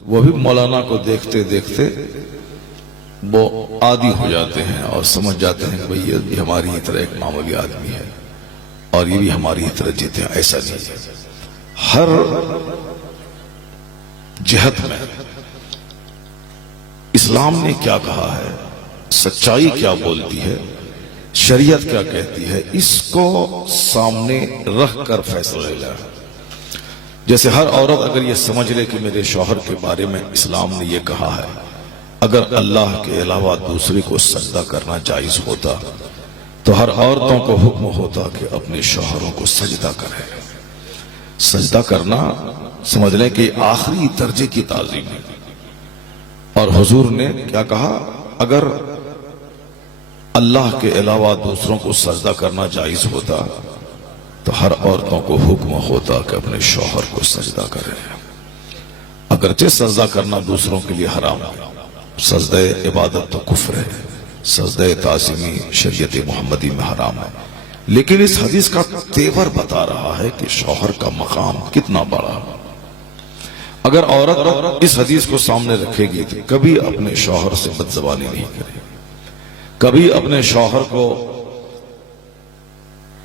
وہ بھی مولانا کو دیکھتے دیکھتے وہ عادی ہو جاتے ہیں اور سمجھ جاتے ہیں کہ بھئی یہ بھی ہماری ہی طرح ایک معمولی آدمی ہے اور یہ بھی ہماری ہی طرح جیتے ہیں. ایسا نہیں ہے. ہر جہت میں اسلام نے کیا کہا ہے، سچائی کیا بولتی ہے، شریعت کیا کہتی ہے، اس کو سامنے رکھ کر فیصلہ لینا ہے. جیسے ہر عورت اگر یہ سمجھ لے کہ میرے شوہر کے بارے میں اسلام نے یہ کہا ہے، اگر اللہ کے علاوہ دوسرے کو سجدہ کرنا جائز ہوتا تو ہر عورتوں کو حکم ہوتا کہ اپنے شوہروں کو سجدہ کریں. سجدہ کرنا سمجھ لیں کہ آخری درجے کی تعظیم ہے. اور حضور نے کیا کہا، اگر اللہ کے علاوہ دوسروں کو سجدہ کرنا جائز ہوتا تو ہر عورتوں کو حکم ہوتا کہ اپنے شوہر کو سجدہ کریں. اگرچہ سجدہ کرنا دوسروں کے لیے حرام ہے، سجدہ عبادت تو کفر ہے، سجدہ تعظیمی شریعت محمدی میں حرام ہے، لیکن اس حدیث کا تیور بتا رہا ہے کہ شوہر کا مقام کتنا بڑا. اگر عورت اس حدیث کو سامنے رکھے گی تو کبھی اپنے شوہر سے بدزبانی نہیں کرے، کبھی اپنے شوہر کو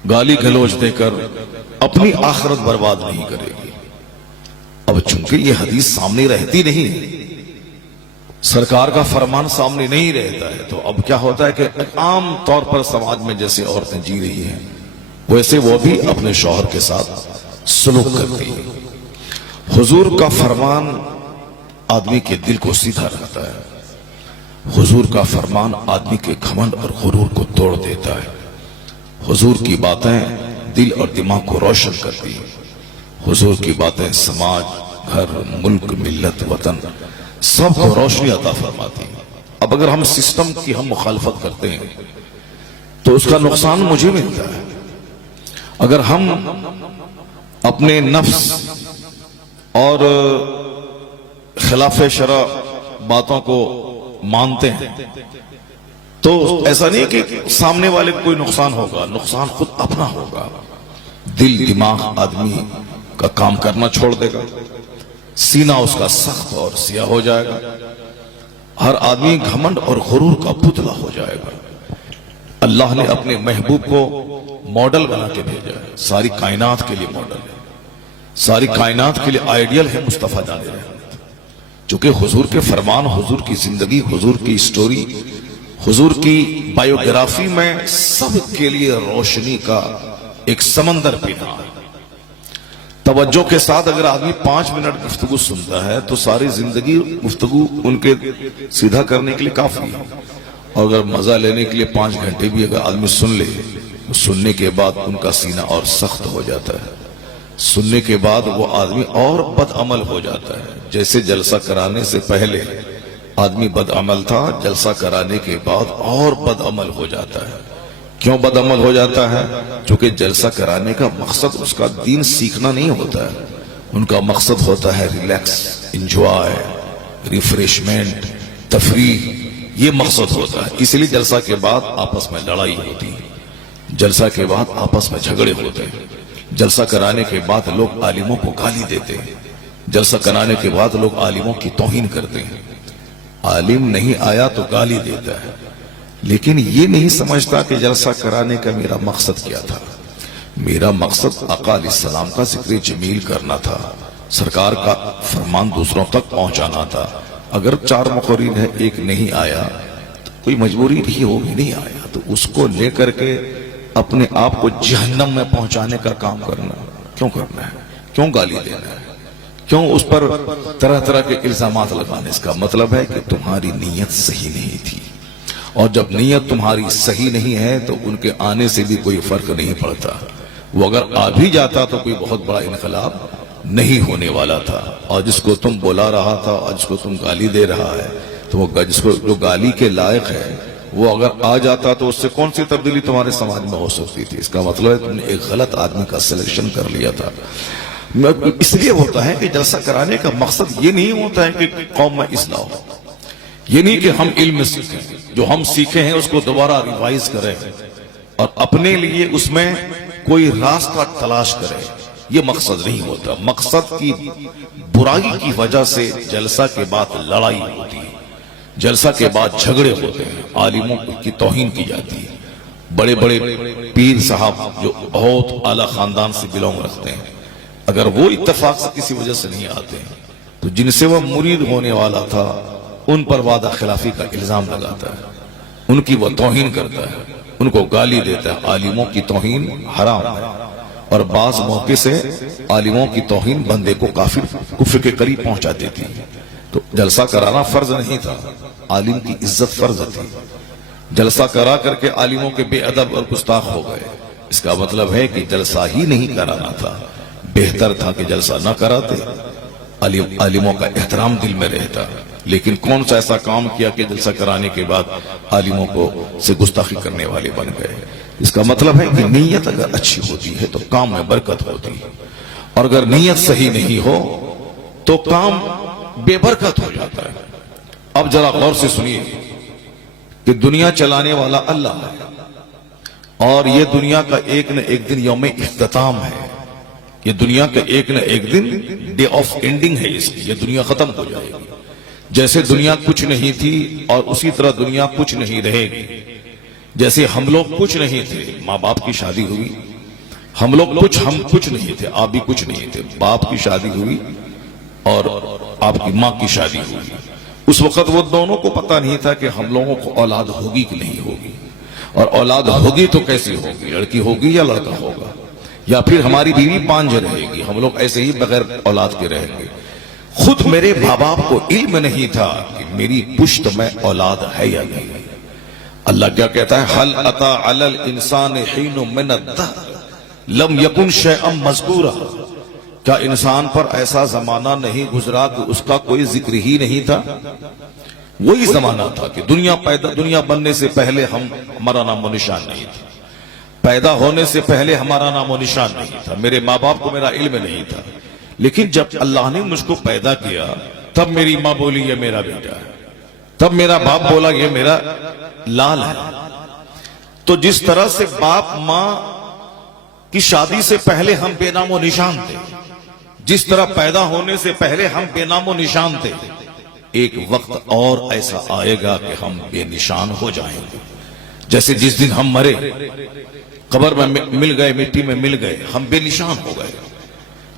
گالی گلوچ دے کر اپنی آخرت برباد نہیں کرے گی. اب چونکہ یہ حدیث سامنے رہتی نہیں، سرکار کا فرمان سامنے نہیں رہتا ہے، تو اب کیا ہوتا ہے کہ عام طور پر سماج میں جیسے عورتیں جی رہی ہیں ویسے وہ بھی اپنے شوہر کے ساتھ سلوک کرتی ہیں. حضور کا فرمان آدمی کے دل کو سیدھا رکھتا ہے. حضور کا فرمان آدمی کے گھمنڈ اور غرور کو توڑ دیتا ہے. حضور کی باتیں دل اور دماغ کو روشن کرتی ہیں. حضور کی باتیں سماج، گھر، ملک، ملت، وطن سب کو روشنی عطا فرماتی ہیں. اب اگر ہم سسٹم کی ہم مخالفت کرتے ہیں تو اس کا نقصان مجھے ملتا ہے. اگر ہم اپنے نفس اور خلاف شرع باتوں کو مانتے ہیں تو ایسا نہیں کہ سامنے والے کو کوئی نقصان ہوگا، نقصان خود اپنا ہوگا. دل دماغ آدمی کا کام کرنا چھوڑ دے گا، سینہ اس کا سخت اور سیاہ ہو جائے گا، ہر آدمی گھمنڈ اور غرور کا پتلا ہو جائے گا. اللہ نے اپنے محبوب کو ماڈل بنا کے بھیجا ہے، ساری کائنات کے لیے ماڈل ہے، ساری کائنات کے لیے آئیڈیل ہے مصطفیٰ جان رحمت. چونکہ حضور کے فرمان، حضور کی زندگی، حضور کی سٹوری، حضور کی بائیوگرافی میں سب کے لیے روشنی کا ایک سمندر پینا ہے. توجہ کے ساتھ اگر آدمی 5 منٹ گفتگو سنتا ہے تو ساری زندگی گفتگو ان کے سیدھا کرنے کے لیے کافی ہے. اور اگر مزہ لینے کے لیے 5 گھنٹے بھی اگر آدمی سن لے، سننے کے بعد ان کا سینہ اور سخت ہو جاتا ہے. سننے کے بعد وہ آدمی اور بد عمل ہو جاتا ہے. جیسے جلسہ کرانے سے پہلے آدمی بد عمل تھا، جلسہ کرانے کے بعد اور بد عمل ہو جاتا ہے. کیوں بد عمل ہو جاتا ہے؟ چونکہ جلسہ کرانے کا مقصد اس کا دین سیکھنا نہیں ہوتا ہے، ان کا مقصد ہوتا ہے ریلیکس، انجوائے، ریفریشمنٹ، تفریح. یہ مقصد ہوتا ہے. اس لیے جلسہ کے بعد آپس میں لڑائی ہوتی ہے، جلسہ کے بعد آپس میں جھگڑے ہوتے ہیں، جلسہ کرانے کے بعد لوگ عالموں کو گالی دیتے ہیں، جلسہ کرانے کے بعد لوگ عالموں کی توہین کرتے ہیں. عالم نہیں آیا تو گالی دیتا ہے، لیکن یہ نہیں سمجھتا کہ جلسہ کرانے کا میرا مقصد کیا تھا. میرا مقصد آقا علیہ السلام کا ذکر جمیل کرنا تھا، سرکار کا فرمان دوسروں تک پہنچانا تھا. اگر 4 مقررین ہے، ایک نہیں آیا تو کوئی مجبوری نہیں ہوگی، نہیں آیا تو اس کو لے کر کے اپنے آپ کو جہنم میں پہنچانے کا کام کرنا کیوں کرنا ہے؟ کیوں گالی دینا ہے؟ کیوں اس پر طرح طرح کے الزامات لگانے؟ اس کا مطلب ہے کہ تمہاری نیت صحیح نہیں تھی. اور جب نیت تمہاری صحیح نہیں ہے تو ان کے آنے سے بھی کوئی فرق نہیں پڑتا. وہ اگر آ بھی جاتا تو کوئی بہت بڑا انقلاب نہیں ہونے والا تھا. اور جس کو تم بلا رہا تھا اور جس کو تم گالی دے رہا ہے تو وہ جس کو جو گالی کے لائق ہے وہ اگر آ جاتا تو اس سے کون سی تبدیلی تمہارے سماج میں ہو سکتی تھی؟ اس کا مطلب ہے تم نے ایک غلط آدمی کا سلیکشن کر لیا تھا. اس لیے ہوتا ہے کہ جلسہ کرانے کا مقصد یہ نہیں ہوتا ہے کہ قوم میں اصلاح ہو، یہ نہیں کہ ہم علم سیکھیں، جو ہم سیکھے ہیں اس کو دوبارہ ریوائز کریں اور اپنے لیے اس میں کوئی راستہ تلاش کریں. یہ مقصد نہیں ہوتا. مقصد کی برائی کی وجہ سے جلسہ کے بعد لڑائی ہوتی ہے, جلسہ کے بعد جھگڑے ہوتے ہیں, عالموں کی توہین کی جاتی ہے. بڑے بڑے پیر صاحب جو بہت اعلیٰ خاندان سے بلونگ رکھتے ہیں, اگر وہ اتفاق سے کسی وجہ سے نہیں آتے ہیں تو جن سے وہ مرید ہونے والا تھا ان پر وعدہ خلافی کا الزام لگاتا ہے, ان کی وہ توہین کرتا ہے, ان کو گالی دیتا ہے. عالموں کی توہین حرام ہے, اور بعض موقع سے عالموں کی توہین بندے کو کفر کے قریب پہنچا دیتی ہے. تو جلسہ کرانا فرض نہیں تھا, عالم کی عزت فرض تھی. جلسہ کرا کر کے عالموں کے بے ادب اور گستاخ ہو گئے. اس کا مطلب ہے کہ جلسہ ہی نہیں کرانا تھا, بہتر تھا کہ جلسہ نہ کراتے, عالموں کا احترام دل میں رہتا. لیکن کون سا ایسا کام کیا کہ جلسہ کرانے کے بعد عالموں کو سے گستاخی کرنے والے بن گئے. اس کا مطلب ہے کہ نیت اگر اچھی ہوتی ہے تو کام میں برکت ہوتی ہے, اور اگر نیت صحیح نہیں ہو تو کام بے برکت ہو جاتا ہے. اب ذرا غور سے سنیے کہ دنیا چلانے والا اللہ ہے, اور یہ دنیا کا ایک نہ ایک دن یوم اختتام ہے. یہ دنیا کا ایک نہ ایک دن ڈے آف اینڈنگ ہے اس کی. یہ دنیا ختم ہو جائے گی. جیسے دنیا کچھ نہیں تھی اور اسی طرح دنیا کچھ نہیں رہے گی. جیسے ہم لوگ کچھ نہیں تھے, ماں باپ کی شادی ہوئی, ہم کچھ نہیں تھے, آپ بھی کچھ نہیں تھے, باپ کی شادی ہوئی اور آپ کی ماں کی شادی ہوئی. اس وقت وہ دونوں کو پتہ نہیں تھا کہ ہم لوگوں کو اولاد ہوگی کہ نہیں ہوگی, اور اولاد ہوگی تو کیسی ہوگی, لڑکی ہوگی یا لڑکا ہوگا, یا پھر ہماری بیوی پانج رہے گی, ہم لوگ ایسے ہی بغیر اولاد کے رہیں گے. خود میرے ماں باپ کو علم نہیں تھا کہ میری پشت میں اولاد ہے یا نہیں. اللہ کیا کہتا ہے, حل اتا علی الانسان حین من الدہر لم یکن شیئا مذکورا. کیا انسان پر ایسا زمانہ نہیں گزرا کہ اس کا کوئی ذکر ہی نہیں تھا؟ وہی زمانہ تھا کہ دنیا بننے سے پہلے ہمارا نام و نشان نہیں تھا, پیدا ہونے سے پہلے ہمارا نام و نشان نہیں تھا, میرے ماں باپ کو میرا علم نہیں تھا. لیکن جب اللہ نے مجھ کو پیدا کیا تب میری ماں بولی یہ میرا بیٹا ہے, تب میرا باپ بولا یہ میرا لال ہے. تو جس طرح سے باپ ماں کی شادی سے پہلے ہم بے نام و نشان تھے, جس طرح پیدا ہونے سے پہلے ہم بے نام و نشان تھے, ایک وقت اور ایسا آئے گا کہ ہم بے نشان ہو جائیں گے. جیسے جس دن ہم مرے, قبر میں مل گئے, مٹی میں مل گئے, ہم بے نشان ہو گئے.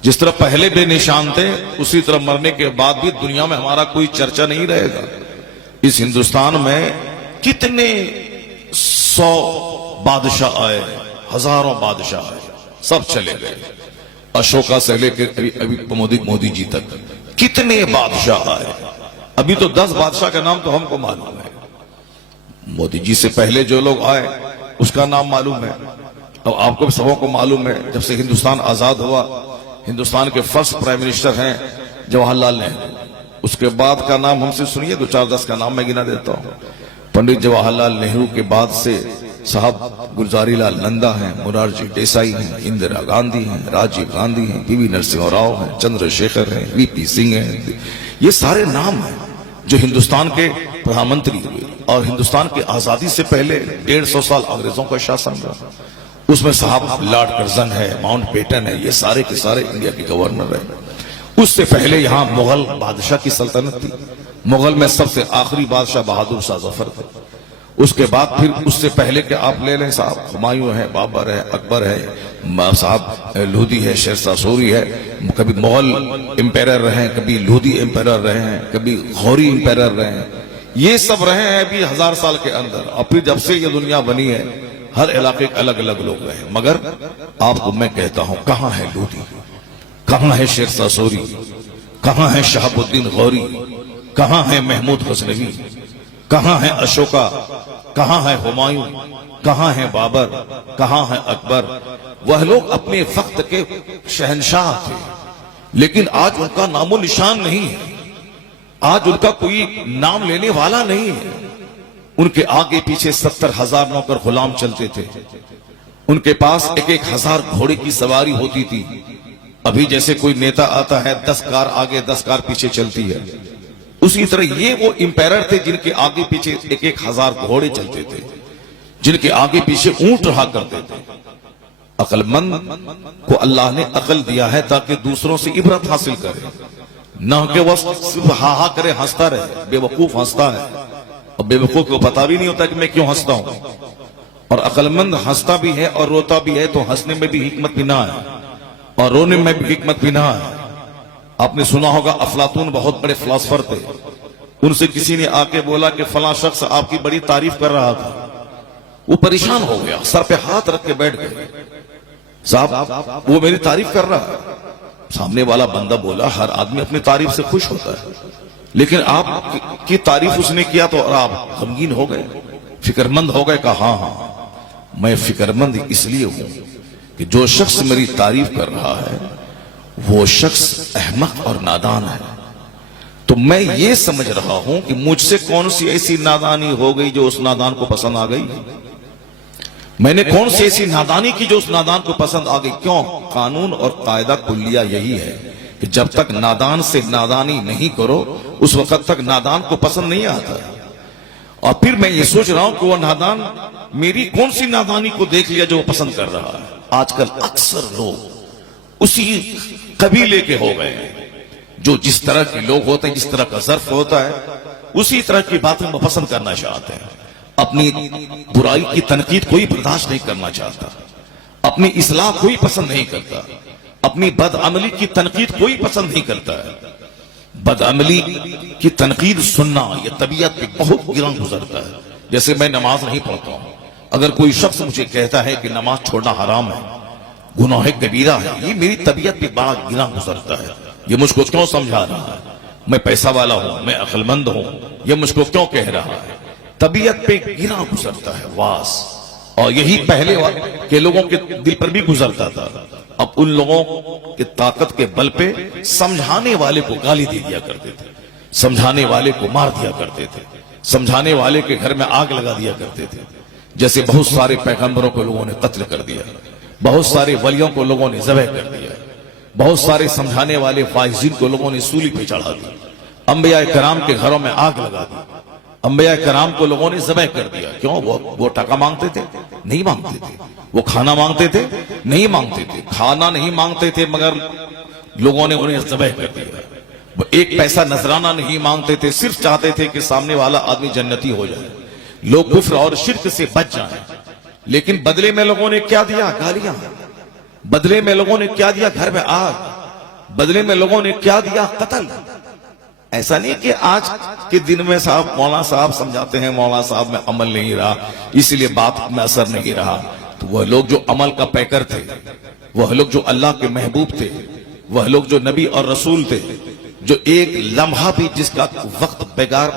جس طرح پہلے بے نشان تھے اسی طرح مرنے کے بعد بھی دنیا میں ہمارا کوئی چرچا نہیں رہے گا. اس ہندوستان میں کتنے 100 بادشاہ آئے, ہزاروں بادشاہ آئے, سب چلے گئے. اشوکا سے لے کے ابھی مودی جی تک کتنے بادشاہ آئے. ابھی تو 10 بادشاہ کا نام تو ہم کو معلوم ہے, مودی جی سے پہلے جو لوگ آئے اس کا نام معلوم ہے. اب آپ کو سبوں کو معلوم ہے جب سے ہندوستان آزاد ہوا, ہندوستان کے فرسٹ پرائم منسٹر ہیں جواہر لال نہرو. اس کے بعد کا نام ہم سے سنیے, 2-4-10 کا نام میں گنا دیتا ہوں. پنڈت جواہر لال نہرو کے بعد سے صاحب گلزاری لال نندا ہیں, مورارجی دیسائی ہیں, اندرا گاندھی ہیں, راجیو گاندھی ہیں, پی وی نرسمہا راؤ ہیں, چندر شیکھر ہیں, وی پی سنگھ ہیں. یہ سارے نام ہیں جو ہندوستان کے پردھان منتری ہوئے, اور ہندوستان کی آزادی سے پہلے 150 سال انگریزوں کا شاسن رہا. اس میں صاحب لارڈ کرزن ہے, ماؤنٹ بیٹن ہے, یہ سارے کے سارے انڈیا کے گورنر ہیں. اس سے پہلے یہاں مغل بادشاہ کی سلطنت تھی. مغل میں سب سے آخری بادشاہ بہادر شاہ ظفر تھے. اس کے بعد پھر اس سے پہلے کہ آپ لے لیں صاحب, ہمایوں ہے, بابر ہے, اکبر ہے, صاحب لودھی ہے, شیر شاہ سوری ہے. کبھی مغل امپیرر رہے ہیں, کبھی لودھی امپیرر رہے ہیں, کبھی غوری امپیرر رہے ہیں. یہ سب رہے ہیں ابھی 1000 سال کے اندر. اور پھر جب سے یہ دنیا بنی ہے ہر علاقے کے الگ الگ لوگ رہے. مگر آپ کو میں کہتا ہوں, کہاں ہے لودھی, کہاں ہے شیر شاہ سوری, کہاں ہے شہاب الدین غوری, کہاں ہے محمود غزنوی, کہاں ہے اشوکا, کہاں ہے ہمایوں, کہاں ہے بابر, کہاں ہے اکبر. وہ لوگ اپنے وقت کے شہنشاہ تھے, لیکن آج ان کا نام و نشان نہیں ہے. آج ان کا کوئی نام لینے والا نہیں ہے. ان کے آگے پیچھے 70,000 نوکر غلام چلتے تھے. ان کے پاس 1,000 گھوڑے کی سواری ہوتی تھی. ابھی جیسے کوئی نیتا آتا ہے 10 کار آگے 10 کار پیچھے چلتی ہے, اسی طرح یہ وہ امپیرر تھے جن کے آگے پیچھے 1,000 گھوڑے چلتے تھے, جن کے آگے پیچھے اونٹ رہا کرتے تھے. عقل مند کو اللہ نے عقل دیا ہے تاکہ دوسروں سے عبرت حاصل کرے، نہ کہ وہ صرف ہا ہا کرے ہنستا رہے۔ بے وقوف ہنستا ہے اور بے وقوف کو پتا بھی نہیں ہوتا کہ میں کیوں ہنستا ہوں، اور عقل مند ہنستا بھی ہے اور روتا بھی ہے، تو ہنسنے میں بھی حکمت بھی نہ ہے اور رونے میں بھی حکمت بھی نہ ہے۔ آپ نے سنا ہوگا افلاطون بہت بڑے فلاسفر تھے، ان سے کسی نے آ کے بولا کہ فلاں شخص آپ کی بڑی تعریف کر رہا تھا، وہ پریشان ہو گیا، سر پہ ہاتھ رکھ کے بیٹھ گئے، صاحب وہ میری تعریف کر رہا ہے۔ سامنے والا بندہ بولا ہر آدمی اپنی تعریف سے خوش ہوتا ہے، لیکن آپ کی تعریف اس نے کیا تو اور آپ غمگین ہو گئے، فکر مند ہو گئے۔ کہا ہاں ہاں میں فکر مند اس لیے ہوں کہ جو شخص میری تعریف کر رہا ہے وہ شخص احمق اور نادان ہے، تو میں یہ سمجھ رہا ہوں کہ مجھ سے کون سی ایسی نادانی ہو گئی جو اس نادان کو پسند آ گئی، میں نے کون سی ایسی نادانی کی جو اس نادان کو پسند آ گئی۔ کیوں؟ قانون اور قاعدہ کلیہ یہی ہے کہ جب تک نادان سے نادانی نہیں کرو اس وقت تک نادان کو پسند نہیں آتا۔ اور پھر میں یہ سوچ رہا ہوں کہ وہ نادان میری کون سی نادانی کو دیکھ لیا جو وہ پسند کر رہا ہے۔ آج کل اکثر لوگ اسی قبیلے کے ہو گئے ہیں، جو جس طرح کے لوگ ہوتے ہیں، جس طرح کا ظرف ہوتا ہے، اسی طرح کی باتیں وہ پسند کرنا چاہتے ہیں۔ اپنی برائی کی تنقید کوئی برداشت نہیں کرنا چاہتا، اپنی اصلاح کوئی پسند نہیں کرتا، اپنی بدعملی کی تنقید کوئی پسند نہیں کرتا ہے۔ بدعملی کی تنقید سننا یہ طبیعت پہ بہت گراں گزرتا ہے۔ جیسے میں نماز نہیں پڑھتا ہوں، اگر کوئی شخص مجھے کہتا ہے کہ نماز چھوڑنا حرام ہے، گناہ کبیرہ ہے، یہ میری طبیعت پہ بڑا گراں گزرتا ہے۔ یہ مجھ کو کیوں سمجھا رہا ہے؟ میں پیسہ والا ہوں، میں عقل مند ہوں، یہ مجھ کو کیوں کہہ رہا ہے؟ طبیعت پہ گراں گزرتا ہے واس، اور یہی پہلے کے لوگوں کے دل پر بھی گزرتا تھا۔ اب ان لوگوں کی طاقت کے بل پہ سمجھانے والے کو گالی دے دیا کرتے تھے، سمجھانے والے کو مار دیا کرتے تھے، سمجھانے والے کے گھر میں آگ لگا دیا کرتے تھے۔ جیسے بہت سارے پیغمبروں کو لوگوں نے قتل کر دیا، بہت سارے ولیوں کو لوگوں نے ذبح کر دیا، بہت سارے سمجھانے والے فائزین کو لوگوں نے سولی پہ چڑھا دیا، انبیاء کرام کے گھروں میں آگ لگا دی، انبیاء کرام کو لوگوں نے ذبح کر دیا۔ کیوں؟ وہ ٹکا مانگتے تھے؟ نہیں مانگتے تھے۔ وہ کھانا مانگتے تھے؟ نہیں مانگتے تھے۔ کھانا نہیں مانگتے تھے مگر لوگوں نے انہیں ذبح کر دیا۔ وہ ایک پیسہ نذرانہ نہیں مانگتے تھے، صرف چاہتے تھے کہ سامنے والا آدمی جنتی ہو جائے، لوگ کفر اور شرک سے بچ جائیں۔ لیکن بدلے میں لوگوں نے کیا دیا؟ گالیاں۔ بدلے میں لوگوں نے کیا دیا؟ گھر میں آگ۔ بدلے میں لوگوں نے کیا دیا؟ قتل۔ ایسا نہیں کہ آج کے دن میں صاحب مولانا صاحب سمجھاتے ہیں، مولانا صاحب میں عمل نہیں رہا اس لیے بات میں اثر نہیں رہا۔ تو وہ لوگ جو عمل کا پیکر تھے، وہ لوگ جو اللہ کے محبوب تھے، وہ لوگ جو نبی اور رسول تھے، جو ایک لمحہ بھی جس کا وقت بیگار